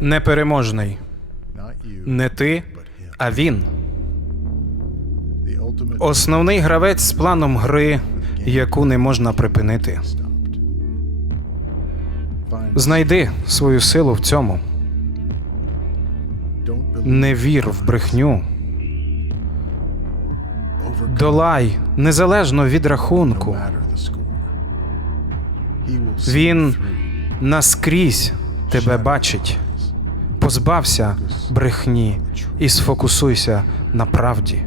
непереможний. Не ти, а він. Основний гравець з планом гри, яку не можна припинити. Знайди свою силу в цьому. Не вір в брехню. Долай незалежно від рахунку. Він наскрізь тебе бачить. Позбався брехні і сфокусуйся на правді.